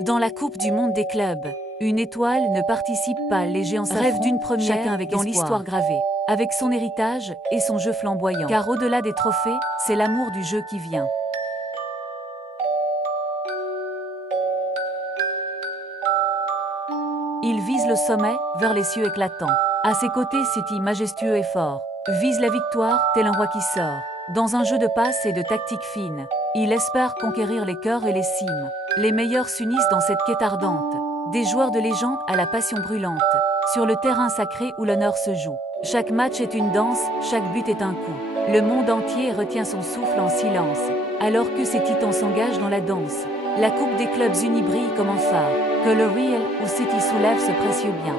Dans la Coupe du monde des clubs, une étoile ne participe pas, les géants rêvent d'une première chacun avec dans espoir. l'histoire gravée, avec son héritage et son jeu flamboyant. Car au-delà des trophées, c'est l'amour du jeu qui vient. Il vise le sommet, vers les cieux éclatants. À ses côtés, City, majestueux et fort, vise la victoire, tel un roi qui sort. Dans un jeu de passes et de tactiques fines, il espère conquérir les cœurs et les cimes. Les meilleurs s'unissent dans cette quête ardente. Des joueurs de légende à la passion brûlante. Sur le terrain sacré où l'honneur se joue. Chaque match est une danse, chaque but est un coup. Le monde entier retient son souffle en silence, alors que ces titans s'engagent dans la danse. La Coupe des clubs unis brille comme un phare, que le Real ou City soulève ce précieux bien.